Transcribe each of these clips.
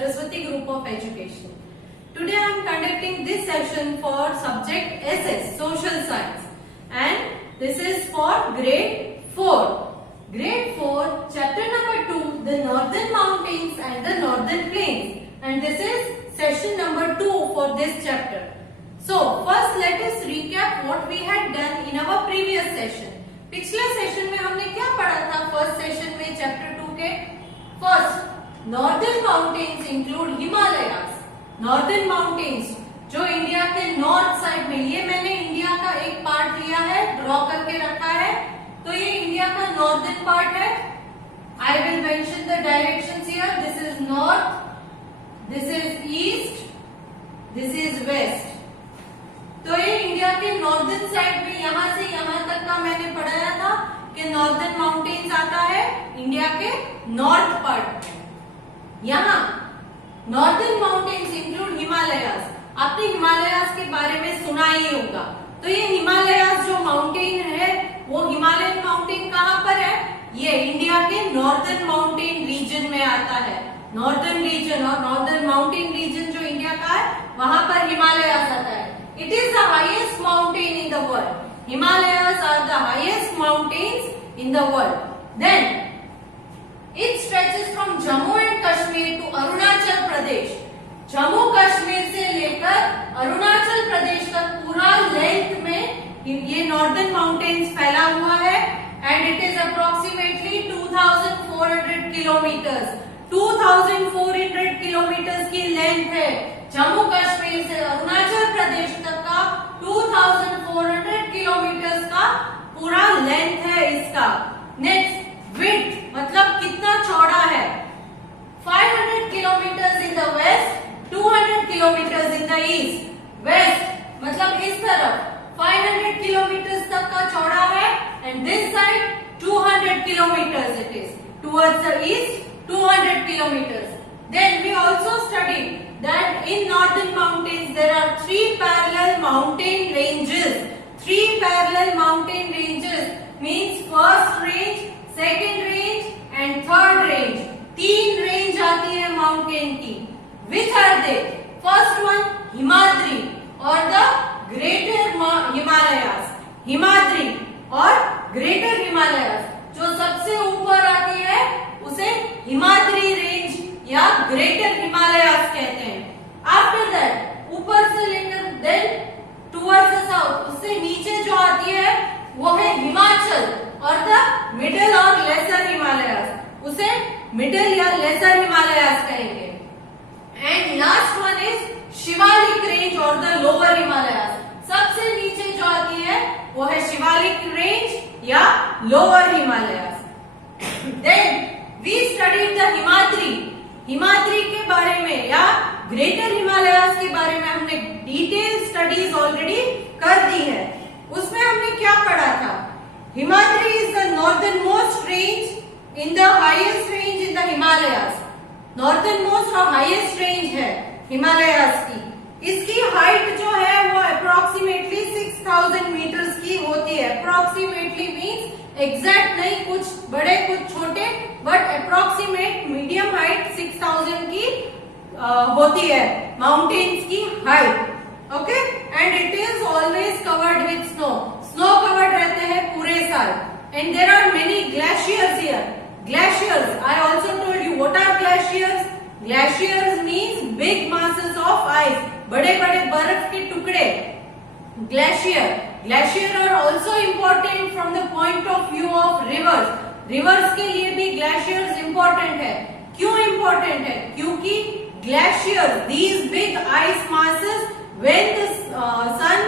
Saraswati Group of Education. Today I am conducting this session for subject SS, Social Science, and this is for grade 4. Grade 4, chapter number 2, the Northern Mountains and the Northern Plains, and this is session number 2 for this chapter. So first let us recap what we had done in our previous session. पिछले session में हमने क्या पढ़ा था? First session में chapter 2 के first northern mountains include Himalayas. Northern mountains जो India के नॉर्थ साइड में, ये मैंने इंडिया का एक पार्ट लिया है, ड्रॉ करके रखा है, तो ये इंडिया का नॉर्दर्न पार्ट है. I will mention the directions here. This is north, this is east, this is west. तो ये इंडिया के नॉर्दर्न साइड में यहां से यहां तक का मैंने पढ़ाया था कि नॉर्दर्न माउंटेन्स आता है इंडिया के नॉर्थ पार्ट में. यहाँ नॉर्दर्न माउंटेन्स इंक्लूड हिमालयास. आपने हिमालयास के बारे में सुना ही होगा. तो ये हिमालयास जो माउंटेन है वो हिमालयन माउंटेन कहाँ पर है? ये इंडिया के नॉर्दर्न माउंटेन रीजन में आता है. नॉर्दर्न रीजन और नॉर्दर्न माउंटेन रीजन जो इंडिया का है वहां पर हिमालयास आता है. It is the highest mountain in the world. Himalayas are the highest mountains in the world. Then it stretches from Jammu and Kashmir to Arunachal Pradesh. Jammu Kashmir से लेकर अरुणाचल प्रदेश तक पूरा लेंथ में ये नॉर्दर्न माउंटेन्स फैला हुआ है. And it is approximately 2400 kilometres. 2400 kilometres की लेंथ है. जम्मू कश्मीर से अरुणाचल प्रदेश तक का 2400 किलोमीटर्स का पूरा लेंथ है इसका. नेक्स्ट विड्थ, मतलब कितना चौड़ा है. 500 kilometres in the west, 200 kilometres in the east. West मतलब इस तरफ 500 किलोमीटर्स तक का चौड़ा है, and this side 200 kilometres it is. Towards the east 200 kilometers. Then we also studied that in northern mountains there are 3 parallel mountain ranges. 3 parallel mountain ranges means first range, second range and third range. 3 range आती है mountain की. Which are they? First one Himadri or the Greater Himalayas. Himadri और Greater Himalayas जो सबसे ऊपर आती है उसे हिमाद्री रेंज या ग्रेटर हिमालयास कहते हैं. आफ्टर दैट ऊपर से लेकर देन टुवर्ड्स द साउथ, उससे नीचे जो आती है वो है हिमाचल और द मिडिल और लेसर हिमालयास. उसे मिडिल या लेसर हिमालयास कहेंगे. And last one is Shivalik range और द लोअर हिमालयास. सबसे नीचे जो आती है वो है शिवालिक रेंज या lower Himalayas. Then We studied the Himadri. Himadri के बारे में या ग्रेटर हिमालयास के बारे में हमने डिटेल स्टडीज ऑलरेडी कर दी है. उसमें हमने क्या पढ़ा था? Himadri is the northern most range in the highest range in the Himalayas. Northern most और हाईएस्ट रेंज है हिमालयास की. इसकी हाइट जो है वो अप्रोक्सीमेटली 6000 मीटर्स की होती है. अप्रोक्सीमेटली मीन्स एग्जैक्ट नहीं, कुछ बड़े कुछ छोटे, बट अप्रोक्सीमेट मीडियम हाइट 6000 की होती है माउंटेन्स की height. Okay. And it is always covered with snow. Snow covered रहते हैं पूरे साल. And there are many glaciers here. Glaciers, I also told you what are glaciers. Glaciers means big masses of ice, बड़े बड़े बर्फ के टुकड़े. Glacier are also important from the point of view of rivers. Rivers के लिए भी glaciers important है. क्यों इम्पोर्टेंट है? क्योंकि glaciers, these big ice masses, when the sun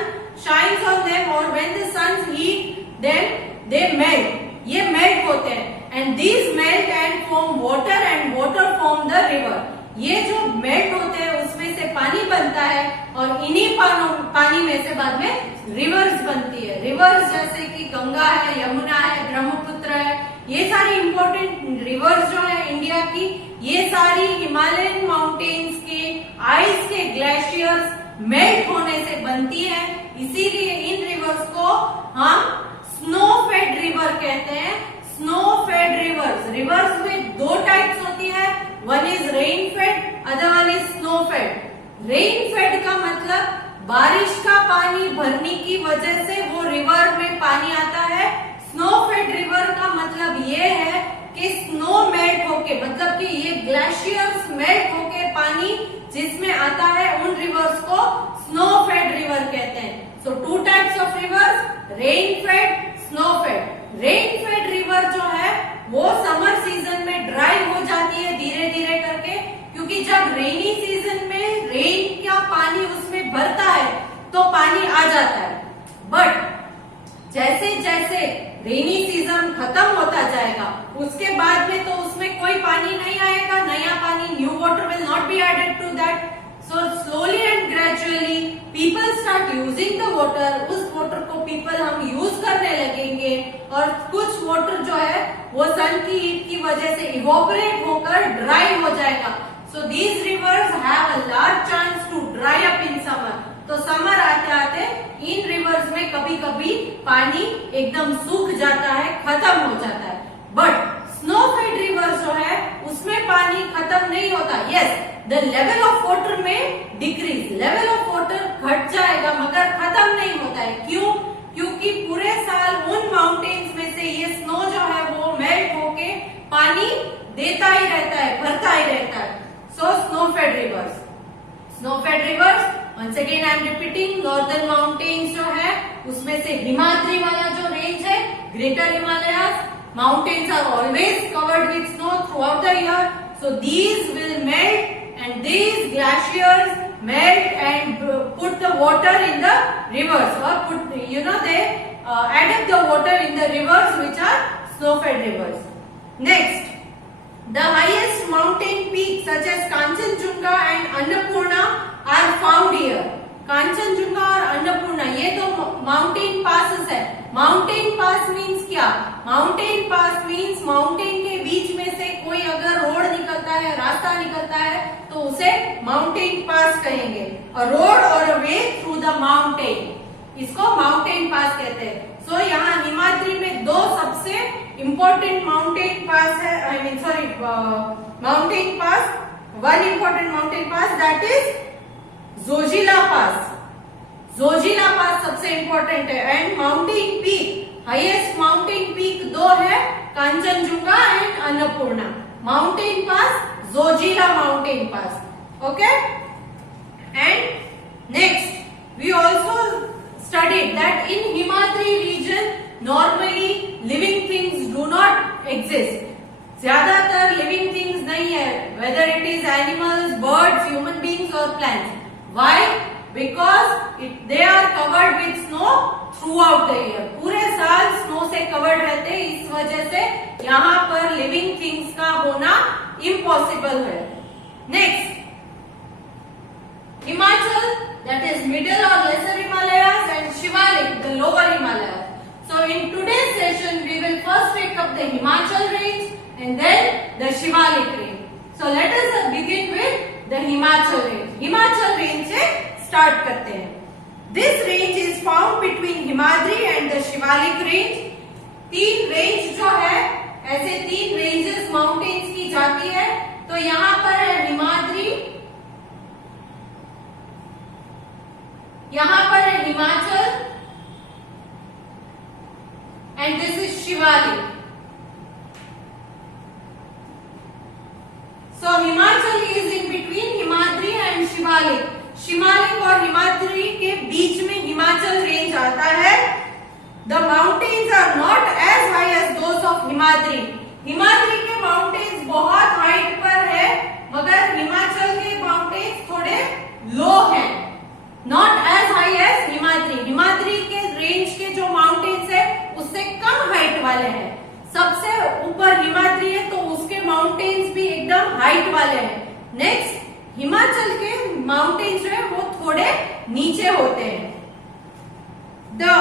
shines on them और when the sun heat them, they melt. ये melt होते हैं and these melt and form water and water form the river. ये जो melt होते हैं उसमें से पानी बनता है और इन्हीं पानी में से बाद में रिवर्स बनती है. रिवर्स जैसे कि गंगा है, यमुना है, ब्रह्मपुत्र है, ये सारी इंपॉर्टेंट रिवर्स जो है इंडिया की, ये सारी हिमालयन माउंटेन्स के आइस के ग्लेशियर्स मेल्ट होने से बनती है. इसीलिए इन रिवर्स को हम स्नो फेड रिवर कहते हैं. Snow fed reverse. रिवर्स में 2 टाइप्स होती है. One is rain fade, other rain fade का मतलब बारिश का पानी भरने की वजह से वो रिवर में पानी आता है। स्नो फेड रिवर का मतलब ये है कि स्नो मेल्ट होके, मतलब कि ये ग्लेशियर्स मेल्ट होके पानी जिसमें आता है, उन रिवर्स को स्नो फेड रिवर कहते हैं। So two types of rivers, rain fed, snow fed. Rain fed river जो है वो समर सीजन में ड्राई हो जाती है धीरे धीरे करके, क्योंकि जब रेनी सीजन में रेन का पानी उसमें भरता है तो पानी आ जाता है। बट जैसे जैसे रेनी सीजन खत्म होता जाएगा उसके बाद में तो उसमें कोई पानी नहीं आएगा, नया पानी, new water will not be added to that. So slowly and gradually people start using the water. उस वाटर को पीपल हम यूज करने लगेंगे और कुछ वाटर जो है वो सन की हीट की वजह से इवोपरेट होकर ड्राई हो जाएगा। So these rivers have a large chance to dry up in summer. तो समर आते आते इन रिवर्स में कभी कभी पानी एकदम सूख जाता है, खत्म हो जाता है। बट स्नो फेड रिवर जो है उसमें पानी खत्म नहीं होता। Yes, the level of water में डिक्रीज, लेवल ऑफ वाटर घट जाएगा मगर खत्म नहीं होता है। क्यों? क्योंकि पूरे साल उन माउंटेन्स में से ये स्नो जो है वो मेल्ट होके पानी देता ही रहता है, भरता ही रहता है। So snow fed rivers, snow fed rivers, once again I am repeating, northern mountains जो है उसमें से हिमाद्री वाला जो रेंज है, greater Himalayas, mountains are always covered with snow throughout the year. So these will melt and these glaciers melt and put the water in the rivers, or put, they added the water in the rivers which are snow-fed rivers. Next, the highest mountain peaks such as Kanchenjunga and Annapurna are found here. Kanchenjunga और अन्नपूर्णा ये तो mountain passes है। Mountain पास means क्या? Mountain pass means mountain के बीच में से कोई अगर रोड निकलता है, रास्ता निकलता है तो उसे माउंटेन पास कहेंगे। अ रोड और अ वे थ्रू द माउंटेन, इसको माउंटेन पास कहते हैं। सो यहाँ हिमाद्री में दो सबसे इम्पोर्टेंट माउंटेन पास है, mountain pass, one important mountain pass that is Zojila pass. Zojila pass सबसे इंपॉर्टेंट है। And mountain peak, highest mountain peak दो है, Kanchenjunga and Annapurna. Mountain pass, Zojila mountain pass. Okay, and next we also studied that in Himadri region normally living things do not exist. ज्यादातर living things नहीं है, whether it is animals, birds, human beings और plants. Why? Because they are covered with snow throughout the year. पूरे साल snow से covered रहते हैं, इस वजह से यहाँ पर लिविंग थिंग्स का होना इम्पॉसिबल है। Next, Himachal, that is middle और lesser Himalayas, and Shivalik, the lower Himalayas. So in today's session we will first take up the Himachal range and then the Shivalik range. So let us begin with the Himachal range. Himachal range से start करते हैं। This range is found between Himadri and the Shivalik range. तीन range जो है, ऐसे तीन ranges mountains की जाती है। तो यहाँ पर है हिमाद्री, यहाँ पर है Himachal, and this is Shivalik. So Himachal is in between Himadri and Shivalik. Shivalik और हिमाद्री के बीच में हिमाचल रेंज आता है। The mountains are not as high as those of Himadri. Himadri के माउंटेन्स बहुत हाइट पर है, मगर हिमाचल के माउंटेन्स थोड़े लो हैं। Not as high as Himadri. Himadri के रेंज के जो माउंटेन्स है उससे कम हाइट वाले हैं। सबसे ऊपर हिमाद्री है तो उसके माउंटेन्स भी एकदम हाइट वाले हैं। नेक्स्ट, हिमाचल के माउंटेन्स जो है वो थोड़े नीचे होते हैं। The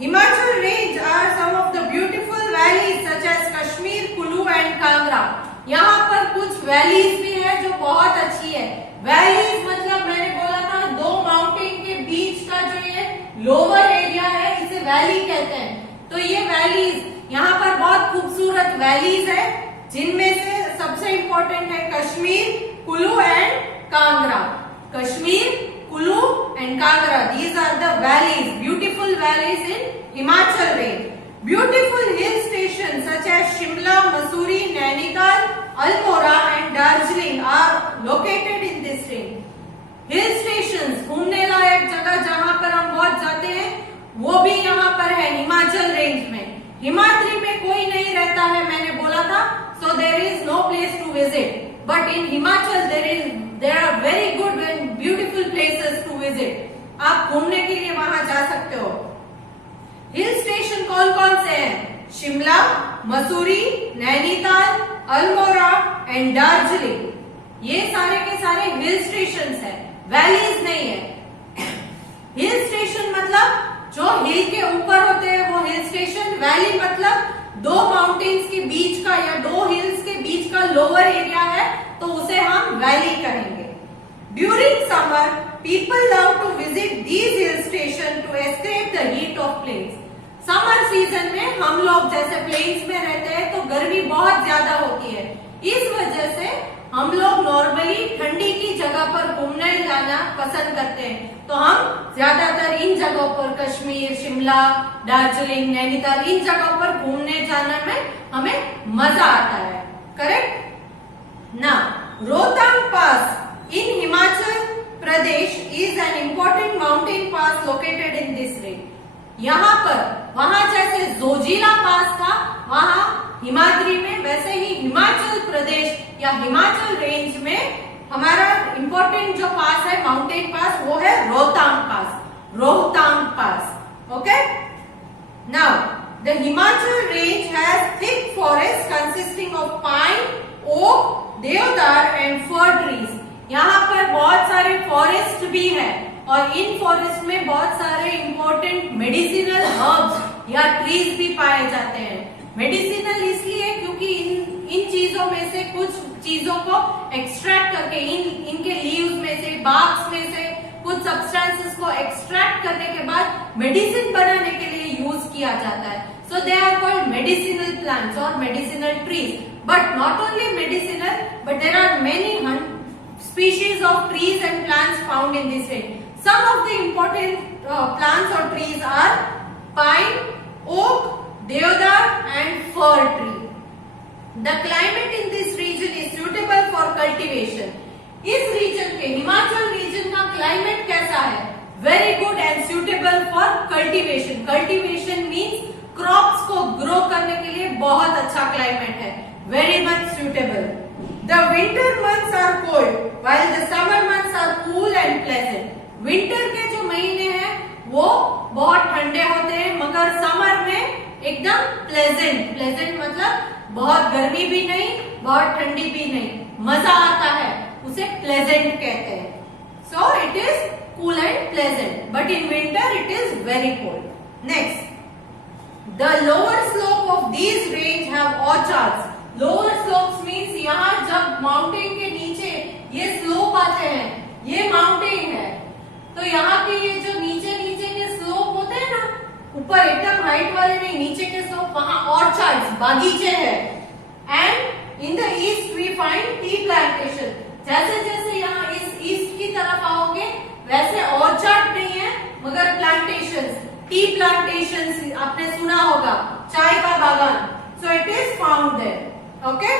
Himachal range are some of the beautiful valleys such as Kashmir, Kullu and Kangra. यहाँ पर कुछ वैलीज भी है जो बहुत अच्छी है। वैलीज मतलब मैंने बोला था दो माउंटेन के बीच का जो ये लोअर एरिया है इसे वैली कहते हैं। तो ये वैलीज, यहाँ पर बहुत खूबसूरत वैलीज है, जिनमें से सबसे इम्पोर्टेंट है Kashmir, Kullu and Kangra. Kashmir, Kulu and Kangra. These are the valleys, beautiful valleys in Himachal range. Beautiful hill stations such as Shimla, Mussoorie, Nainital, Almora and Darjeeling are located in this range. Hill stations, घूमने लायक जगह जहां पर हम बहुत जाते हैं, वो भी यहाँ पर है हिमाचल रेंज में। हिमाद्री में कोई नहीं रहता है, मैंने बोला था, so there is no place to visit. But in Himachal there are very good and beautiful places to visit. आप घूमने के लिए वहां जा सकते हो। हिल स्टेशन कौन कौन से हैं? शिमला, मसूरी, नैनीताल, अल्मोड़ा एंड दार्जिलिंग। ये सारे के सारे हिल स्टेशन है, वैलीज नहीं है। हिल स्टेशन मतलब जो हिल के ऊपर होते हैं वो हिल स्टेशन, वैली मतलब दो माउंटेन्स के बीच का या दो हिल्स के बीच का लोअर एरिया है, तो उसे हम वैली कहेंगे। During summer people love to visit these hill station to escape the heat of plains. Summer season में हम लोग जैसे प्लेन्स में रहते हैं तो गर्मी बहुत ज्यादा होती है, इस वजह से हम लोग नॉर्मली ठंडी की जगह पर घूमने जाना पसंद करते हैं। तो हम ज्यादातर इन जगहों पर कश्मीर, शिमला, दार्जिलिंग, नैनीताल, इन जगहों पर घूमने जाने में हमें मजा आता है। करेक्ट ना। Rohtang pass in Himachal Pradesh is an important mountain pass located in this range. यहाँ पर वहां जैसे जोजिला पास था वहां हिमाद्री में, वैसे ही हिमाचल प्रदेश या हिमाचल रेंज में हमारा इंपॉर्टेंट जो पास है, माउंटेन पास, वो है Rohtang pass. Rohtang pass, okay. Now the Himachal range has thick forest consisting of pine, oak, deodar and fir trees. यहाँ पर बहुत सारे फॉरेस्ट भी है और इन फॉरेस्ट में बहुत सारे इंपॉर्टेंट मेडिसिनल हर्ब्स या ट्रीज भी पाए जाते हैं। मेडिसिनल इसलिए क्योंकि इन चीजों में से कुछ चीजों को एक्सट्रैक्ट करके इनके लीव्स में से, बार्क्स में से कुछ सब्सटेंसेस को एक्सट्रैक्ट करने के बाद मेडिसिन बनाने के लिए यूज किया जाता है। So they are called medicinal plants और medicinal trees. But not only medicinal, but there are many species of trees and plants found in this range. Some of the important plants or trees are pine, oak, deodar and fir tree. The climate in this region is suitable for cultivation. इस region के, Himachal region का climate कैसा है? Very good and suitable for cultivation. Cultivation means crops को grow करने के लिए बहुत अच्छा climate है. Very much suitable. The winter months are cold, while the summer months are cool and pleasant. Winter के जो महीने हैं वो बहुत ठंडे होते हैं, मगर समर में एकदम प्लेजेंट। प्लेजेंट मतलब बहुत गर्मी भी नहीं, बहुत ठंडी भी नहीं, मजा आता है, उसे प्लेजेंट कहते हैं। So it is cool and pleasant, but in winter it is very cold. Next, the lower slope of these range have orchards. Lower slopes means यहाँ जब माउंटेन के नीचे ये स्लोप आते हैं, ये माउंटेन है, तो यहाँ के ये जो नीचे नीचे के स्लोप होते हैं ना, ऊपर एकदम हाइट वाले नहीं, नीचे के स्लोप, वहां ऑर्चार्ड्स, बागीचे हैं। And in the east we find tea plantation. जैसे जैसे यहाँ इस ईस्ट की तरफ आओगे वैसे ऑर्चार्ड नहीं है मगर प्लांटेशंस, टी प्लांटेशंस आपने सुना होगा, चाय का बागान। So it is found there. Okay.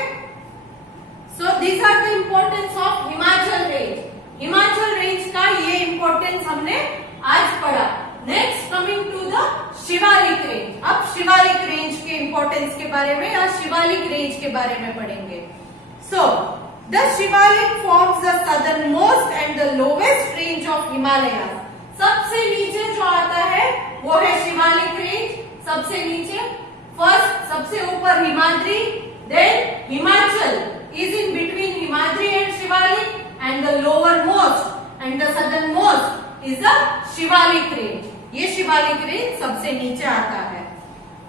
So these are the importance of Himachal range. Himachal range का ये importance हमने आज पढ़ा। Next coming to the Shivalik range. अब शिवालिक range के importance के बारे में या शिवालिक range के बारे में पढ़ेंगे। So the Shivalik forms the southernmost and the lowest range of Himalayas. सबसे नीचे जो आता है वो है शिवालिक range। सबसे नीचे फर्स्ट, सबसे ऊपर Himadri, then Himachal is in between Himadri and Shivalik, and the lowermost and the southernmost is the Shivalik range. ये शिवालिक रेंज सबसे नीचे आता है।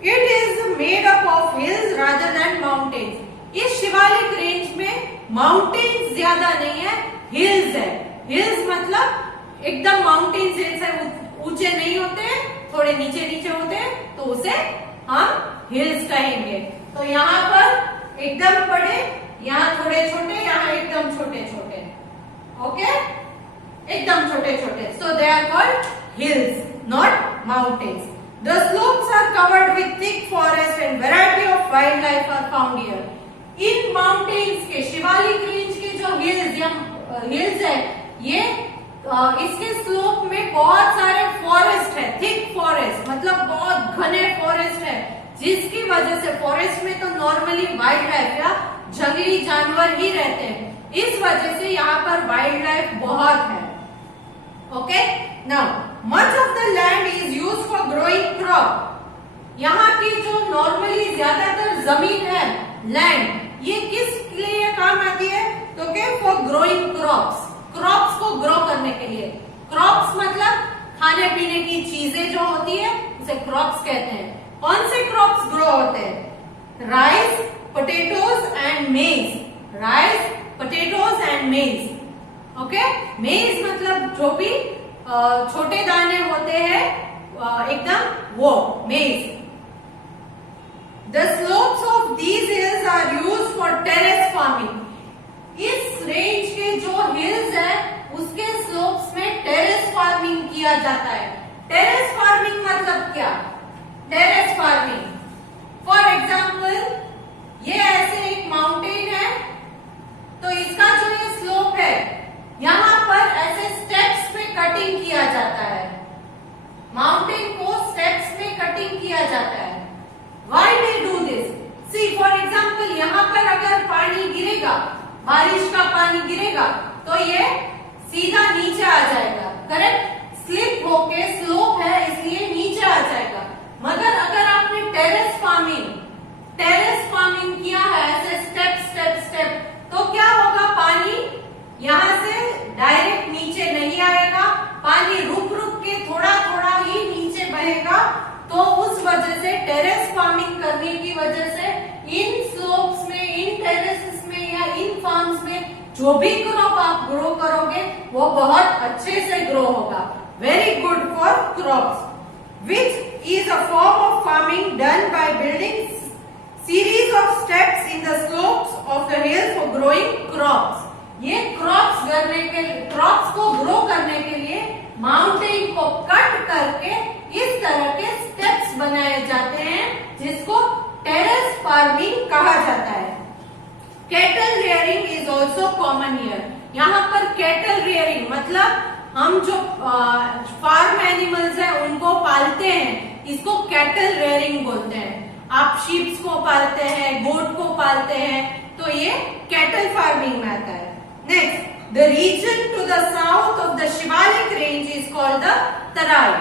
It is made up of hills rather than mountains. इस शिवालिक रेंज में माउंटेन्स ज्यादा नहीं है, हिल्स है। हिल्स मतलब एकदम माउंटेन्स जैसे ऊंचे नहीं होते, थोड़े नीचे नीचे होते हैं, तो उसे हम हिल्स कहेंगे। तो यहाँ पर एकदम बड़े, यहाँ थोड़े छोटे, यहाँ एकदम छोटे छोटे। ओके, एकदम छोटे छोटे. So they are called hills, not mountains. The slopes are covered with thick forest and variety of wildlife are found here. In mountains के शिवालिक रेंज के जो hills या hills है, ये इसके स्लोप में बहुत सारे फॉरेस्ट है, थिक फॉरेस्ट मतलब बहुत घने फॉरेस्ट है, जिसकी वजह से फॉरेस्ट में तो नॉर्मली वाइल्ड लाइफ या जंगली जानवर ही रहते हैं, इस वजह से यहाँ पर वाइल्ड लाइफ बहुत है. Okay, now much of the land is use for growing crop. यहाँ की जो नॉर्मली ज्यादातर जमीन है, लैंड, ये किस लिए काम आती है? तो क्या? फॉर ग्रोइंग क्रॉप्स, क्रॉप्स को ग्रो करने के लिए. क्रॉप्स मतलब खाने पीने की चीजें जो होती है, उसे क्रॉप्स कहते हैं. कौन से क्रॉप्स ग्रो होते हैं? राइस, पोटैटोज एंड मेज. राइस, पोटैटोज एंड मेज. ओके, मेज मतलब जो भी छोटे दाने होते हैं, एकदम वो मेज. The slopes of these hills are used for terrace farming. इस रेंज के जो हिल्स है, उसके स्लोप्स में टेरेस फार्मिंग किया जाता है. टेरेस फार्मिंग मतलब क्या? टेरेस फार्मिंग फॉर एग्जाम्पल, ये ऐसे एक माउंटेन है, तो इसका जो ये स्लोप है, यहाँ पर ऐसे स्टेप्स में कटिंग किया जाता है. माउंटेन को स्टेप्स में कटिंग किया जाता है. Why we do this? See, for example, यहाँ पर अगर पानी गिरेगा, बारिश का पानी गिरेगा, तो ये सीधा नीचे आ जाएगा. करेक्ट? स्लिप होके स्लोप है इसलिए नीचे आ जाएगा. मगर अगर आपने टेरेस फार्मिंग किया है ऐसे स्टेप स्टेप स्टेप, तो क्या होगा? पानी यहाँ से डायरेक्ट नीचे नहीं आएगा, पानी रुक रुक के थोड़ा थोड़ा ही नीचे बहेगा. तो उस वजह से टेरेस फार्मिंग करने की वजह से इन स्लोप्स में, इन टेरेसेस में या इन फार्म्स में जो भी क्रॉप आप ग्रो करोगे, वो बहुत अच्छे से ग्रो होगा. Very good for crops. Which is a form of farming done by building series of steps in the slopes of the hill for growing crops. ये क्रॉप्स को ग्रो करने के लिए माउंटेन को कट करके इस तरह के स्टेप्स बनाए जाते हैं, जिसको टेरेस फार्मिंग कहा जाता है. Cattle rearing is also common here. यहाँ पर कैटल रियरिंग मतलब हम जो फार्म एनिमल्स है उनको पालते हैं, इसको कैटल रियरिंग बोलते हैं. आप शीप्स को पालते हैं, गोट को पालते हैं, तो ये कैटल फार्मिंग में आता है. Next, the region to the south of the Shivalik range is called the Tarai.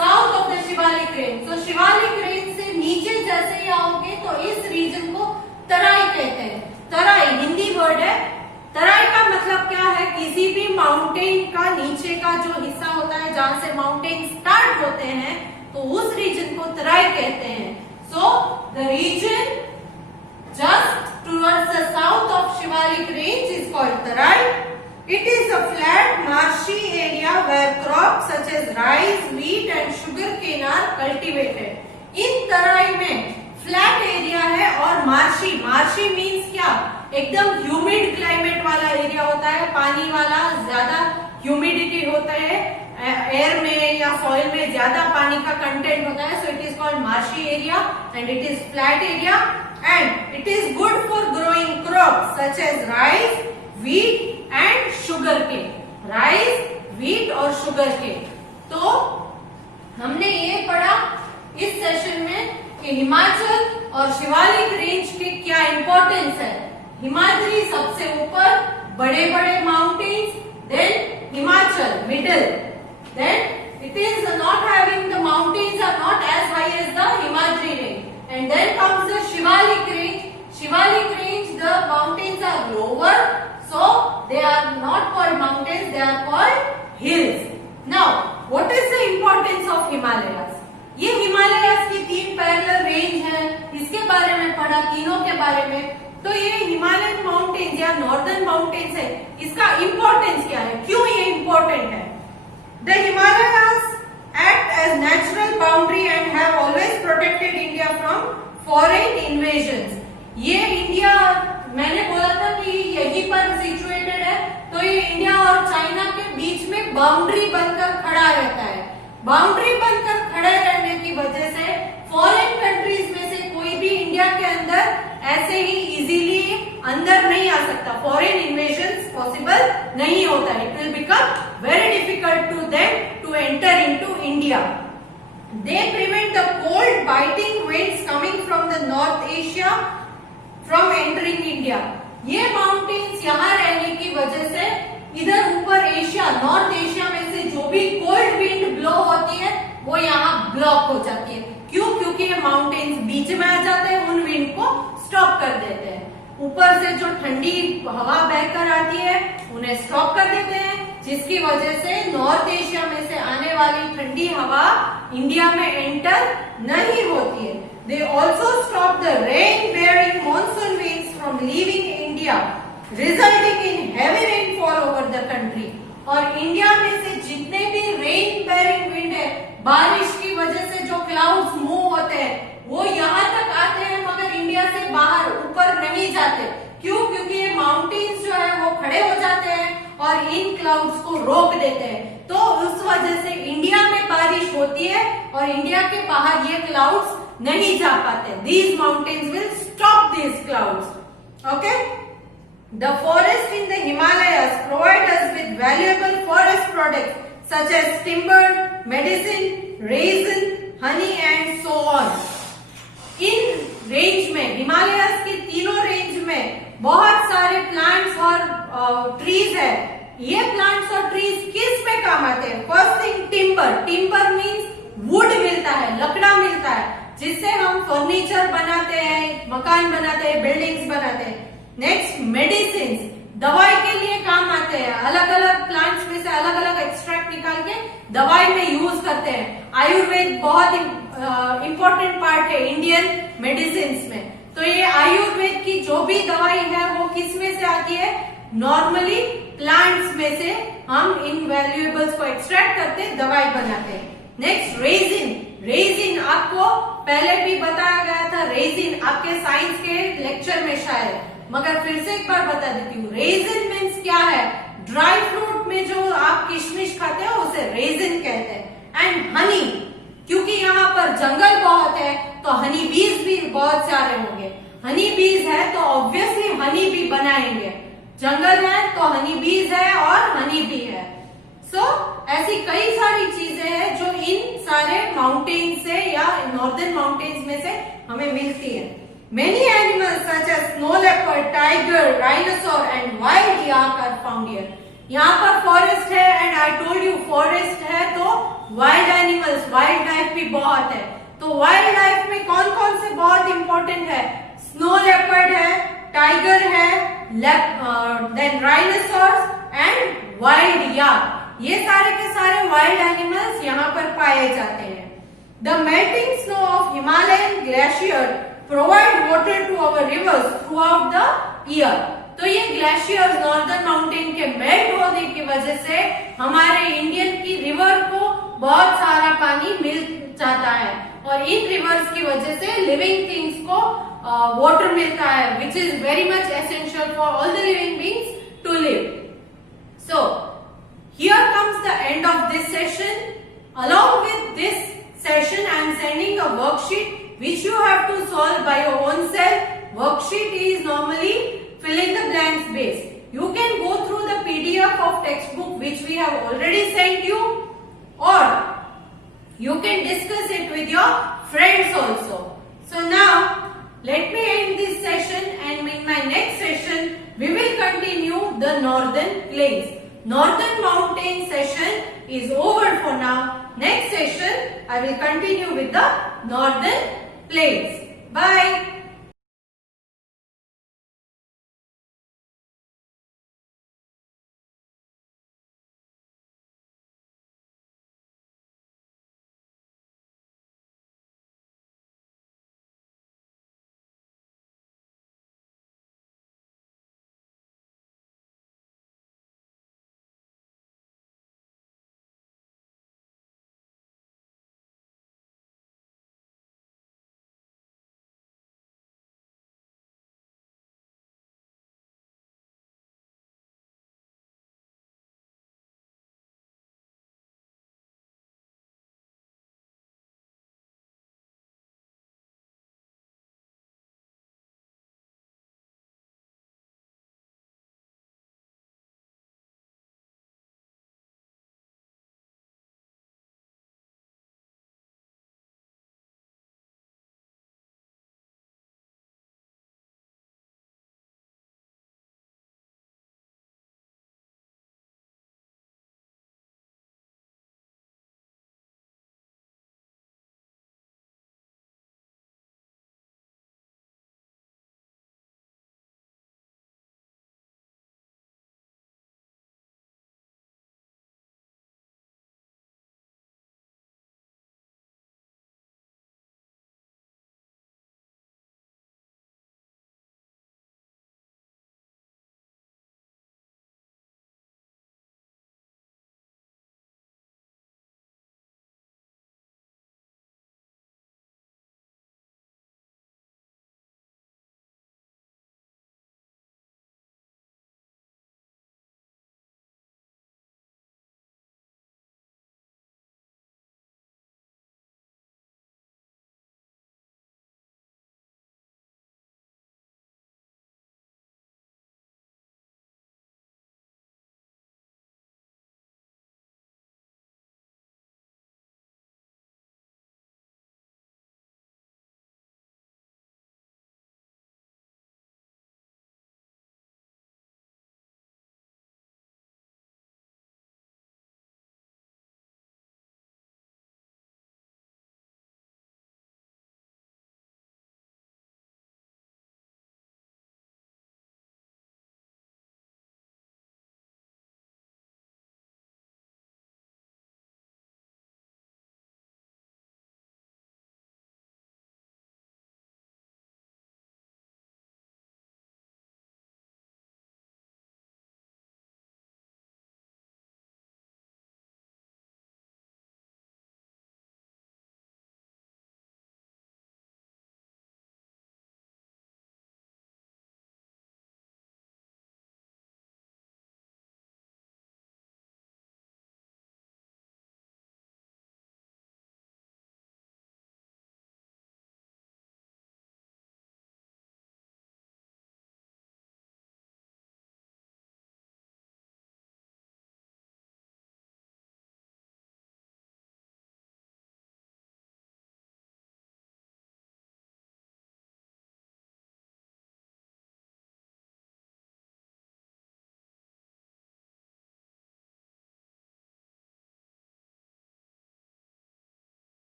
South of the Shivalik range. So Shivalik range से नीचे जैसे ही आओगे तो इस रीजन को तराई कहते हैं. तराई हिंदी वर्ड है. तराई का मतलब क्या है? किसी भी माउंटेन का नीचे का जो हिस्सा होता है, जहां से माउंटेन स्टार्ट होते हैं, तो उस रीजन को तराई कहते हैं. So the region just towards the south of Shivalik range is called Tarai. It is a flat marshy area where crops such as rice, wheat and sugarcane are cultivated. इन तराई में flat area है और marshy. Marshy means क्या? एकदम humid climate वाला area होता है, पानी वाला, ज्यादा ह्यूमिडिटी होता है, एयर में या सॉइल में ज्यादा पानी का कंटेंट होता है. So it is called marshy area and it is flat area and it is good for growing crops such as rice, wheat and sugarcane. Rice, wheat और sugarcane. तो हमने ये पढ़ा इस सेशन में कि हिमाचल और शिवालिक रेंज के क्या इंपॉर्टेंस है. हिमाद्री सबसे ऊपर, बड़े बड़े mountains, then Himachal middle, then it is not having the mountains are not as high as the Himadri range. And then comes the Shivalik range. Shivalik range, the mountains are lower, so they are not called mountains, they are called hills. Now, what is the importance of Himalayas? ये हिमालयास की 3 parallel range है, इसके बारे में पढ़ा, तीनों के बारे में. तो ये हिमालयन माउंटेन्स या नॉर्दर्न माउंटेन्स है, इसका इंपॉर्टेंस क्या है, क्यों ये इंपॉर्टेंट है? The Himalayas act as natural boundary and have always protected India from foreign invasions. ये इंडिया, मैंने बोला था कि यहीं पर सिचुएटेड है, तो ये इंडिया और बाउंड्री बनकर खड़ा रहता है। बाउंड्री बनकर खड़े रहने की वजह से फॉरेन कंट्रीज में से कोई भी इंडिया के अंदर ऐसे ही इजीली अंदर नहीं आ सकता। फॉरेन इन्वेजन पॉसिबल नहीं होता। It will become very difficult to them to enter into India. They prevent the cold biting winds coming from the North Asia from entering India. ये माउंटेन्स यहाँ रहने की वजह से इधर ऊपर एशिया, नॉर्थ एशिया में से जो भी कोल्ड विंड ब्लो होती है वो यहाँ ब्लॉक हो जाती है। क्यों? क्योंकि ये माउंटेन्स बीच में आ जाते हैं, उन विंड को स्टॉप कर देते हैं। ऊपर से जो ठंडी हवा बहकर आती है उन्हें स्टॉप कर देते हैं, जिसकी वजह से नॉर्थ एशिया में से आने वाली ठंडी हवा इंडिया में एंटर नहीं होती है। They also stop the rain-bearing monsoon winds from leaving India, resulting in heavy rainfall over the country. और इंडिया में से जितने भी रेन-बेयरिंग विंड है, बारिश की वजह से जो क्लाउड्स मूव होते हैं, वो यहाँ तक आते हैं मगर इंडिया से बाहर ऊपर नहीं जाते। क्यों? क्योंकि ये माउंटेन्स जो है वो खड़े हो जाते हैं और इन क्लाउड्स को रोक देते हैं। तो उस वजह से इंडिया में बारिश होती है और इंडिया के बाहर ये क्लाउड्स नहीं जा पाते। These mountains will stop these clouds. Okay? The forest in the Himalayas provide us with valuable forest products such as timber, medicine, resin, honey and so on. In range में, Himalayas की तीनों range में बहुत सारे plants और trees है। ये plants और ट्रीज किस पे काम आते हैं? First thing timber. Timber means would मिलता है, लकड़ा मिलता है, जिससे हम फर्नीचर बनाते हैं, मकान बनाते हैं, बिल्डिंग्स बनाते हैं। नेक्स्ट मेडिसिन, दवाई के लिए काम आते हैं। अलग अलग प्लांट्स में से अलग अलग एक्सट्रैक्ट निकाल के दवाई में यूज करते हैं। आयुर्वेद बहुत इंपॉर्टेंट पार्ट है इंडियन मेडिसिन में। तो ये आयुर्वेद की जो भी दवाई है वो किस में से आती है? नॉर्मली प्लांट्स में से हम इन वैल्यूएबल्स को एक्सट्रैक्ट करते दवाई बनाते हैं। Next resin. रेजिन आपको पहले भी बताया गया था, रेजिन आपके साइंस के लेक्चर में शायद, मगर फिर से एक बार बता देती हूँ। रेजिन मीन्स क्या है? ड्राई फ्रूट में जो आप किशमिश खाते हो उसे रेजिन कहते हैं। एंड हनी, क्योंकि यहाँ पर जंगल बहुत है तो हनी बीज भी बहुत सारे होंगे। हनी बीज है तो ऑब्वियसली हनी भी बनाएंगे। जंगल है तो हनी बीज है और हनी भी है। सो ऐसी कई सारी चीजें हैं जो इन सारे माउंटेन से या नॉर्दर्न माउंटेन्स में से हमें मिलती है। Many animals such as snow leopard, tiger, rhinoceros and wild yak are found here. यहाँ पर फॉरेस्ट है and I told you forest है तो वाइल्ड एनिमल्स, वाइल्ड लाइफ भी बहुत है। तो वाइल्ड लाइफ में कौन कौन से बहुत इंपॉर्टेंट है? स्नो लेपर्ड है, टाइगर है, देन राइनोसॉर्स एंड वाइल्ड याक। ये सारे के सारे वाइल्ड एनिमल्स यहाँ पर पाए जाते हैं। The melting snow of Himalayan glacier provide water to our rivers throughout the year. तो ये ग्लेशियर्स नॉर्दर्न माउंटेन के मेल्ट होने की वजह से हमारे इंडियन की रिवर को बहुत सारा पानी मिल जाता है और इन रिवर्स की वजह से लिविंग थिंग्स को वाटर मिलता है, which is very much essential for all the living beings to live. So here comes the end of this session. Along with this session, I am sending a worksheet which you have to solve by your own self. Worksheet is normally fill in the blanks base. You can go through the PDF of textbook which we have already sent you, or you can discuss it with your friends also. So now let me end this session, and in my next session we will continue the northern plains. Northern mountain session is over for now. Next session I will continue with the northern plains. Bye.